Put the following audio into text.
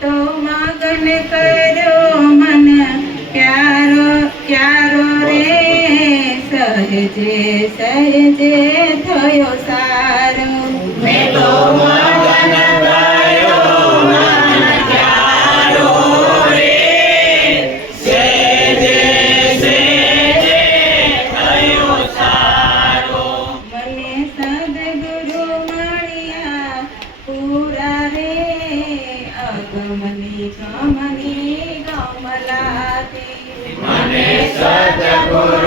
તો મગન કર્યો મન પ્યારો પ્યારો રે સહેજે સહેજે થયો સારો મેં તો મગન કર્યો મન પ્યારો રે સહેજે સહેજે થયો સારો મને સદગુરુ મળ્યા પૂરા રે અગમની ગમની ગમલાતી મને સદગુરુ